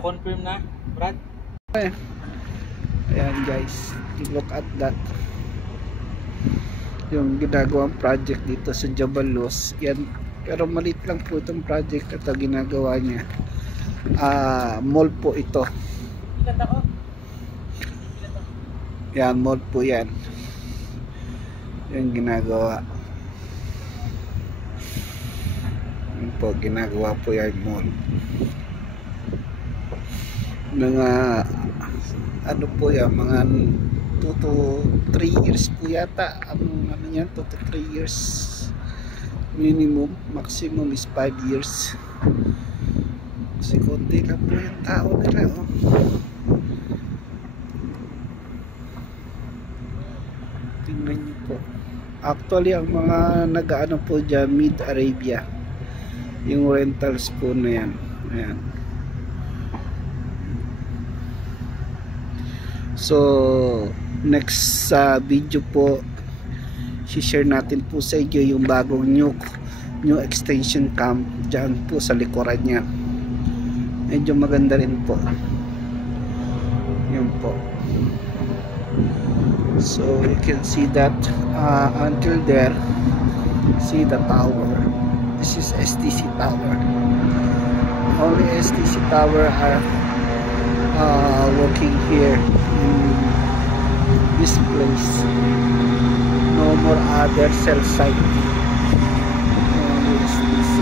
Confirm na, Brad? Ayan guys, look at that. Yung ginagawang project dito sa Jabalos. Yan, pero maliit lang po itong project at ginagawa niya. Mall po ito. Yan, mall po yan. Yung ginagawa. Yan po, ginagawa po yan mall. Mga ano po yan, mga 2 to 3 years po yata ang ano yan, 2 to 3 years minimum, maximum is 5 years kasi konti lang po yung tao nila tingnan nyo po. Actually ang mga nag-ano po dyan, Mid Arabia, yung rentals po na yan. Ayan. So next video po share natin po sa inyo yung bagong new extension camp dyan po sa likuran nya. Medyo maganda rin po yun po. So you can see that until there, see the tower. This is STC tower. Only STC tower are working here in this place. No more other cell site. Only STC.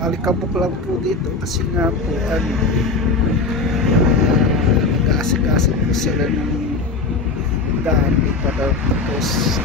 Malikabok lang po dito kasi nga po nag-aasik-asik po sila ng daan para tapos